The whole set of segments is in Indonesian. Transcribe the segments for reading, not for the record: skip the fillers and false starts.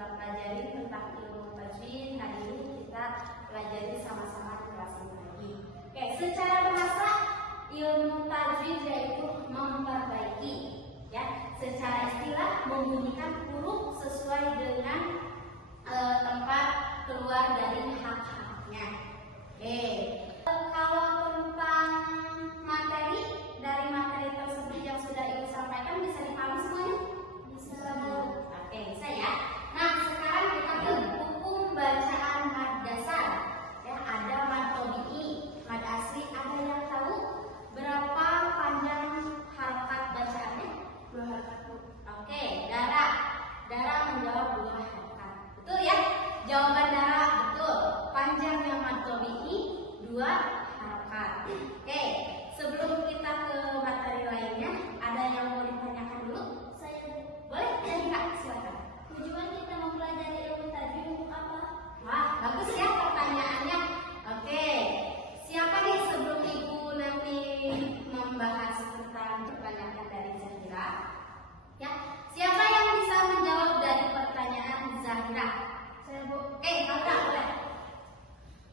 kita pelajari tentang ilmu tajwid. Hari ini kita pelajari sama-sama kelas lagi. Oke, secara bahasa ilmu tajwid yaitu memperbaiki, ya. Secara istilah membunyikan huruf sesuai dengan tempat keluar dari hak-haknya. Oke, kalau tentang materi, dari materi tersebut yang sudah Ibu sampaikan bisa dipahami semuanya? Bisa. Oke, bisa ya. Nah, sekarang kita ke hukum bacaan mad dasar. Ya, ada mad tabi'i, mad asli. Ada yang tahu berapa panjang harokat bacaannya? 2 harokat. Oke, Dara. Dara menjawab 2 harokat. Betul ya? Jawaban Dara betul. Panjangnya mad tabi'i 2 harokat. Oke, sebelum kita ke materi lainnya, ada yang mau ditanyakan dulu? Saya boleh? Ya, Kak, silakan. Tujuan kita mempelajari ilmu tajwid untuk apa? Wah, bagus ya pertanyaannya. Oke, siapa nih sebelum Ibu nanti membahas tentang pertanyaan dari Zahira? Ya, siapa yang bisa menjawab dari pertanyaan Zahira? Saya, Bu. Kakak boleh.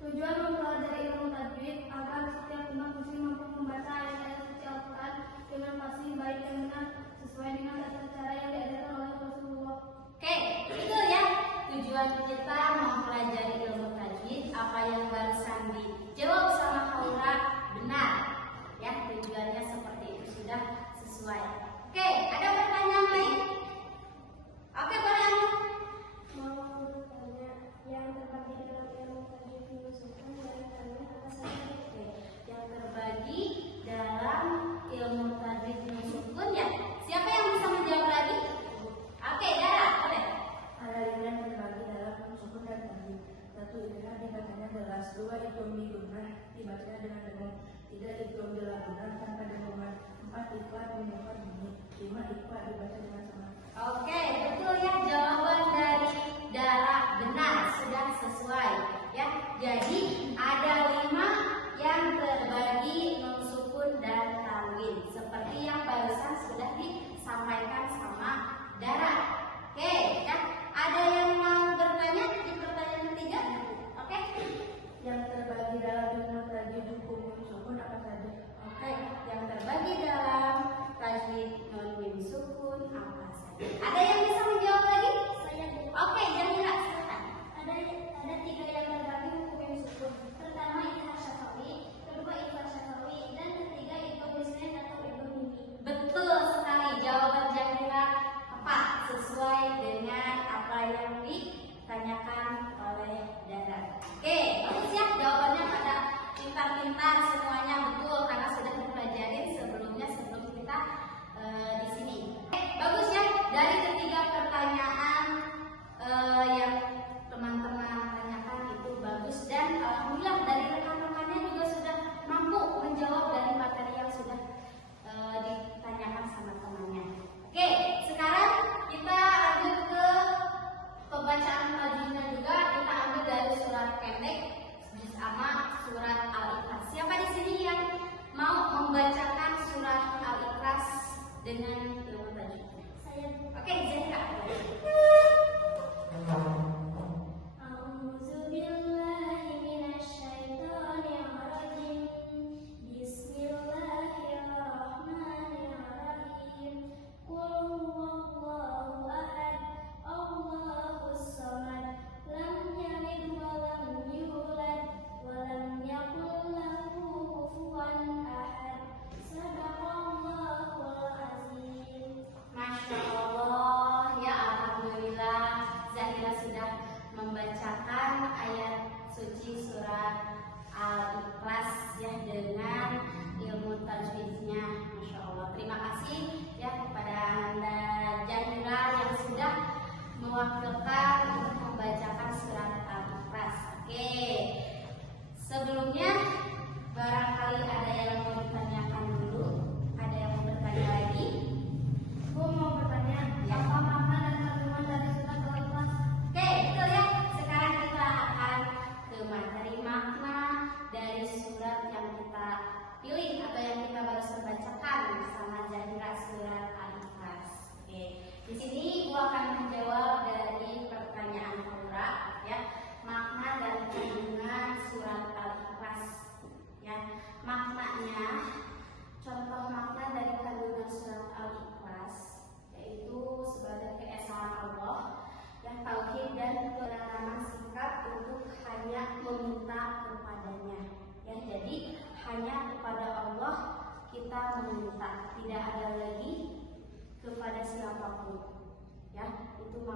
Tujuan mempelajari ilmu tajwid agar setiap umat muslim mampu membaca ayat-ayat suci Al-Quran dengan fasih, baik dan benar sesuai dengan tata cara yang diajarkan oleh Rasulullah. Oke, betul ya. Tujuan kita mempelajari ilmu tajwid, apa yang barusan dijawab sama Haura benar. Ya, tujuannya seperti itu, sudah sesuai. Oke, ada pertanyaan lain? Oke, boleh Anu. Mau bertanya, yang terbagi dalam ilmu tajwid mengusulkan diantaranya apa saja? Oke, yang terbagi dalam ilmu tajwid mengusulkan ya. Siapa yang bisa menjawab lagi? Oke, Dara, boleh. Ada 5 yang terbagi dalam sukun dan tajwid. 1 idgham dibacanya jelas, 2 idgham gunnah dibacanya dengan dengung, 3 idgham bila gunnah tanpa dengungan, 4 ikhfa mengubah bunyi, 5 ikhfa dibaca dengan sama. Oke, betul ya, jawaban dari Dara benar, sudah sesuai ya. Jadi ada 5 yang terbagi nun sukun dan tanwin seperti yang barusan sudah disampaikan sama Dara. Oke ya, ada yang mau bertanya di pertanyaan ketiga? Oke. Yang terbagi dalam ilmu tajwid hukum nun sukun apa saja? Oke, yang terbagi dalam tajwid nun mim sukun apa saja? Ada yang bisa menjawab lagi? Saya. Oke, Jamila, silakan. Ada 3 yang terbagi hukum mim sukun. Pertama ikhlas syafawi, kedua ikhlas syafawi, dan ketiga idgham isnain atau idgham mimi. Betul sekali, jawaban Jamila tepat sesuai dengan apa yang ditanyakan oleh Dara. Oke, bagus ya, jawabannya pada pintar-pintar semuanya, betul karena sudah dipelajarin sebelumnya sebelum kita di sini. Bagus ya, dari ketiga pertanyaan yang teman-teman tanyakan itu bagus, dan alhamdulillah dari rekan-rekannya juga sudah mampu menjawab dari materi yang sudah ditanyakan sama temannya. Oke, sekarang kita lanjut ke pembacaan tajwidnya juga. Kita ambil dari surat pendek juz amma surat Al-Ikhlas. Siapa di sini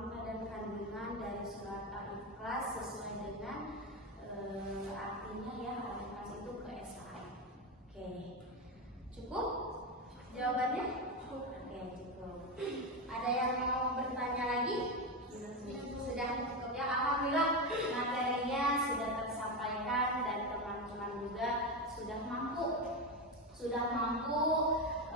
makna dan kandungan dari surat Al-Ikhlas sesuai dengan artinya ya. Al-Ikhlas itu keesaan. Oke, cukup jawabannya? Oke, cukup. Ada yang mau bertanya lagi? Sudah cukup ya. Alhamdulillah materinya sudah tersampaikan dan teman-teman juga sudah mampu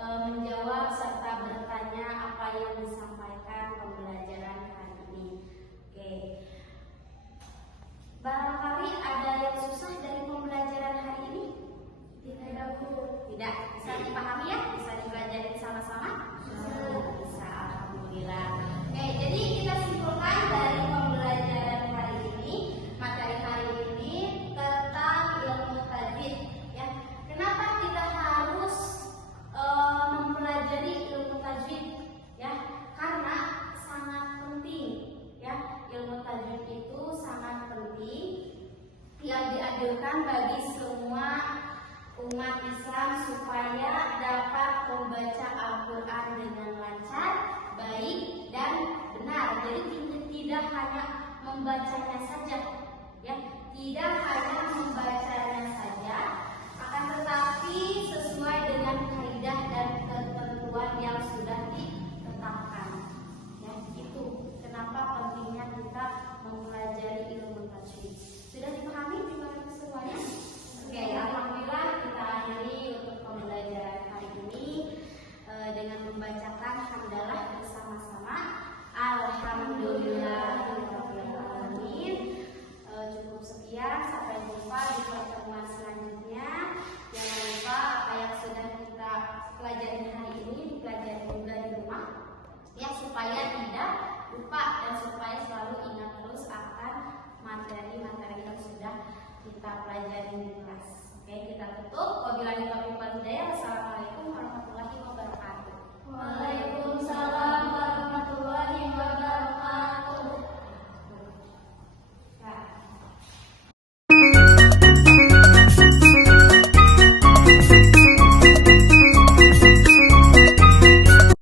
menjawab serta bertanya apa yang disampaikan pembelajaran hari ini. Oke. Barangkali ada yang susah dari pembelajaran hari ini? Tidak, Bu. Tidak. Bisa dipahami ya? Bisa dipelajari sama-sama? Bisa. Alhamdulillah. Oke, jadi kita simpulkan dari pembelajaran hari ini, materi hari ini tentang ilmu tajwid. Ya, kenapa kita harus mempelajari ilmu tajwid? Ya, karena sangat penting. Ya, ilmu tajwid itu sangat penting yang dianjurkan bagi semua umat Islam supaya dapat membaca Al-Quran dengan lancar, baik dan benar. Jadi tidak hanya membacanya saja, ya, tidak hanya membacanya saja, akan tetapi sesuai dengan kaidah dan ketentuan yang sudah ditetapkan. Ya, itu kenapa pentingnya kita mempelajari ilmu tajwid. Sudah dipahami gimana semuanya? Oke, alhamdulillah kita akhiri untuk pembelajaran hari ini dengan membacakan hamdalah bersama-sama. Alhamdulillahirabbil alamin. Cukup sekian, sampai jumpa di pertemuan selanjutnya.